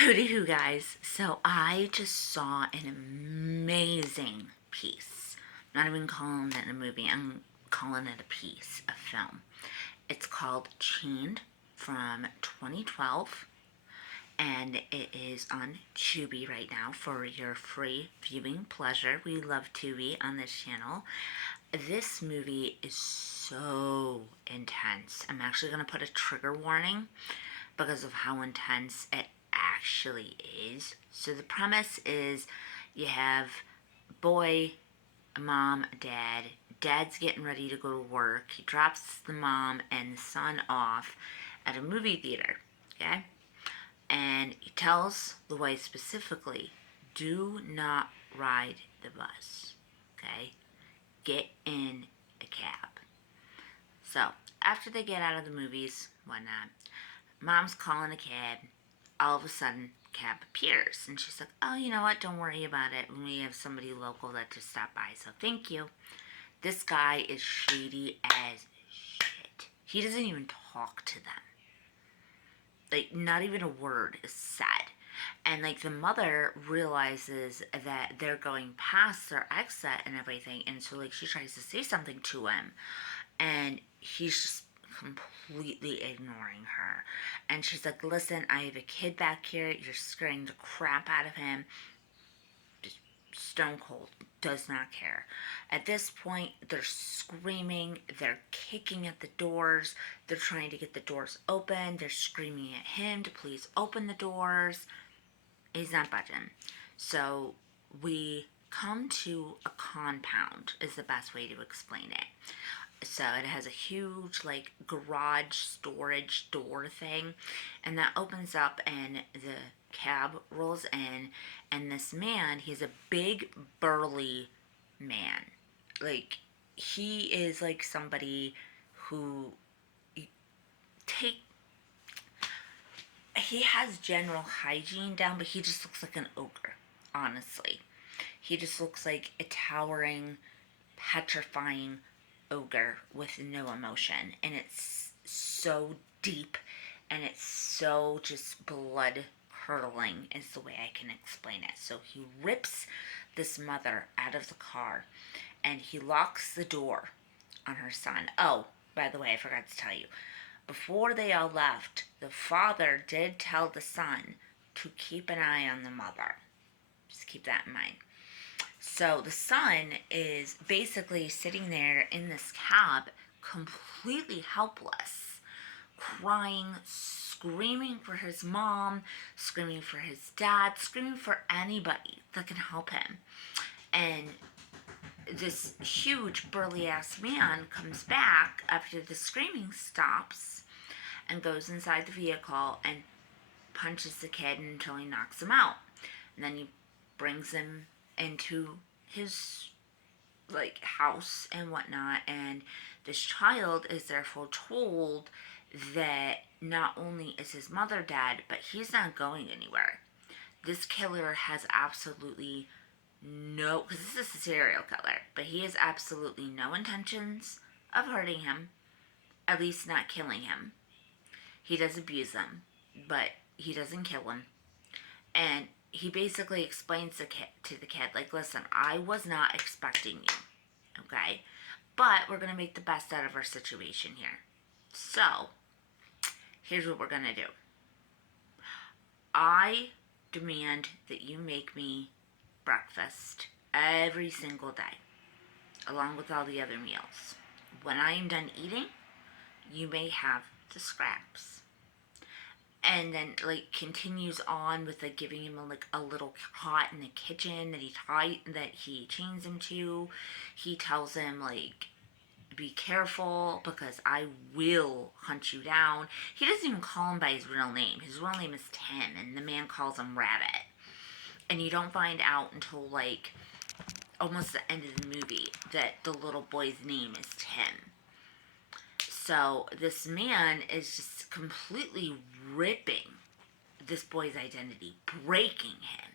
Hooty hoo, guys. So I just saw an amazing piece. Not even calling it a movie, I'm calling it a piece, a film. It's called Chained from 2012, and it is on Tubi right now for your free viewing pleasure. We love Tubi on this channel. This movie is so intense. I'm actually going to put a trigger warning because of how intense it actually is. So the premise is you have a boy, a mom, a dad. Dad's getting ready to go to work. He drops the mom and the son off at a movie theater. Okay? And he tells the wife specifically, do not ride the bus. Okay? Get in a cab. So, after they get out of the movies, whatnot, mom's calling a cab. All of a sudden, cab appears. And she's like, oh, you know what? Don't worry about it. We have somebody local that just stopped by, so thank you. This guy is shady as shit. He doesn't even talk to them. Like, not even a word is said. And, like, the mother realizes that they're going past their exit and everything. And so, like, she tries to say something to him. And he's just completely ignoring her. And she's like, listen, I have a kid back here. You're scaring the crap out of him. Just stone cold. Does not care. At this point, they're screaming. They're kicking at the doors. They're trying to get the doors open. They're screaming at him to please open the doors. He's not budging. So we come to a compound is the best way to explain it. So it has a huge like garage storage door thing, and that opens up and the cab rolls in, and this man, he's a big burly man. Like, he is like somebody who take he has general hygiene down, but he just looks like an ogre, honestly. He just looks like a towering, petrifying ogre with no emotion. And it's so deep and it's so just blood curdling, is the way I can explain it. So he rips this mother out of the car and he locks the door on her son. Oh, by the way, I forgot to tell you. Before they all left, the father did tell the son to keep an eye on the mother. Just keep that in mind. So the son is basically sitting there in this cab, completely helpless, crying, screaming for his mom, screaming for his dad, screaming for anybody that can help him. And this huge burly ass man comes back after the screaming stops and goes inside the vehicle and punches the kid until he knocks him out. And then he brings him into his like house and whatnot, and this child is therefore told that not only is his mother dead, but he's not going anywhere. This killer has absolutely no, because this is a serial killer, but he has absolutely no intentions of hurting him, at least not killing him. He does abuse him, but he doesn't kill him. And he basically explains to the kid, like, listen, I was not expecting you, okay? But we're going to make the best out of our situation here. So, here's what we're going to do. I demand that you make me breakfast every single day, along with all the other meals. When I am done eating, you may have the scraps. And then like continues on with like giving him a little cot in the kitchen that he chains him to. He tells him like, be careful because I will hunt you down. He doesn't even call him by his real name. His real name is Tim, and the man calls him Rabbit. And you don't find out until like almost the end of the movie that the little boy's name is Tim. So this man is just completely ripping this boy's identity, breaking him,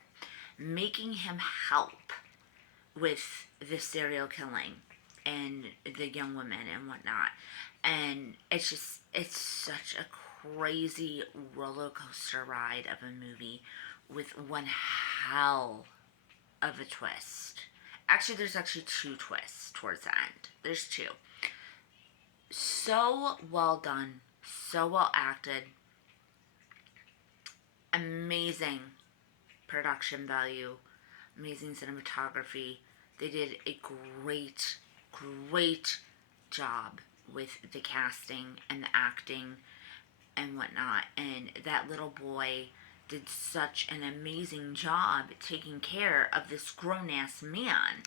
making him help with the serial killing and the young women and whatnot. And it's such a crazy roller coaster ride of a movie with one hell of a twist. Actually, there's actually two twists towards the end. There's two. So well done, so well acted, amazing production value, amazing cinematography. They did a great job with the casting and the acting and whatnot. And that little boy did such an amazing job taking care of this grown-ass man.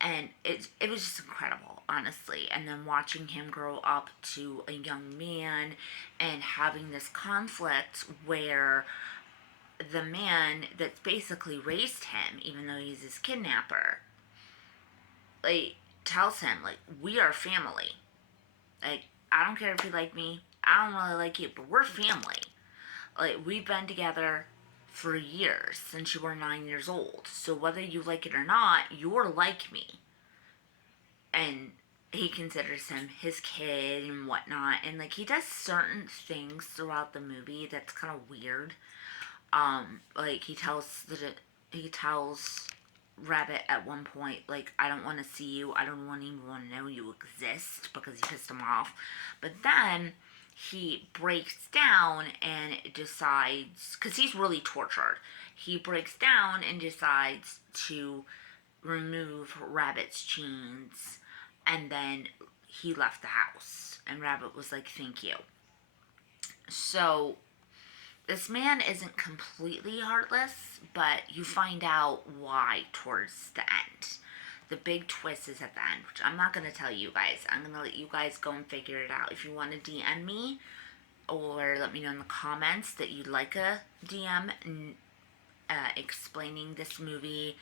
And it was just incredible, honestly. And then watching him grow up to a young man and having this conflict where the man that's basically raised him, even though he's his kidnapper, like, tells him, like, we are family. Like, I don't care if you like me, I don't really like you, but we're family. Like, we've been together for years, since you were 9 years old. So whether you like it or not, you're like me. And he considers him his kid and whatnot. And, like, he does certain things throughout the movie that's kind of weird. Like, he tells Rabbit at one point, like, I don't want to see you, I don't even want to know you exist, because he pissed him off. But then he breaks down and decides, because he's really tortured, he breaks down and decides to remove Rabbit's chains, and then he left the house, and Rabbit was like, thank you. So this man isn't completely heartless, but you find out why towards the end. The big twist is at the end, which I'm not going to tell you guys. I'm going to let you guys go and figure it out. If you want to DM me, or let me know in the comments that you'd like a DM explaining this movie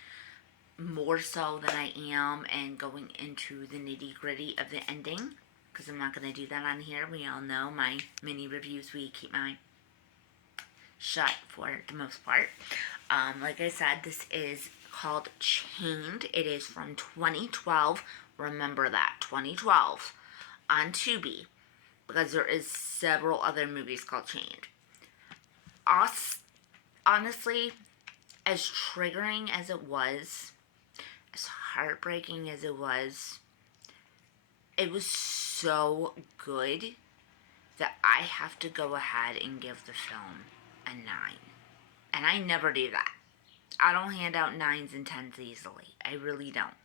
more so than I am and going into the nitty gritty of the ending, because I'm not going to do that on here. We all know my mini reviews, we keep my shut for the most part. Like I said, this is called Chained. It is from 2012. Remember that, 2012, on Tubi, because there is several other movies called Chained. Honestly, as triggering as it was, as heartbreaking as it was so good that I have to go ahead and give the film a 9. And I never do that. I don't hand out 9s and 10s easily. I really don't.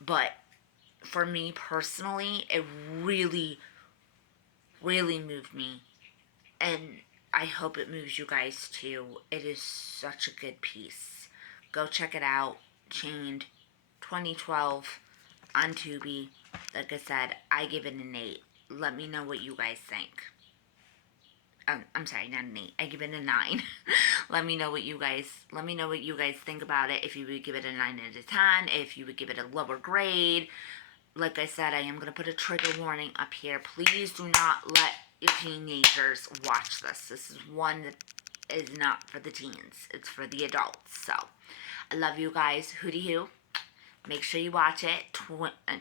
But for me personally, it really, really moved me. And I hope it moves you guys too. It is such a good piece. Go check it out. Chained, 2012, on Tubi. Like I said, I give it an 8. Let me know what you guys think. I'm sorry, not an 8. I give it a 9. Let me know what you guys think about it. If you would give it a 9 out of 10, if you would give it a lower grade. Like I said, I am going to put a trigger warning up here. Please do not let your teenagers watch this. This is one that is not for the teens. It's for the adults. So, I love you guys. Hootie hoo. Make sure you watch it.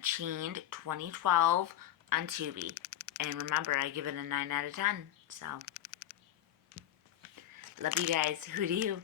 Chained, 2012, on Tubi. And remember, I give it a 9 out of 10. So, love you guys. Hootie hoo.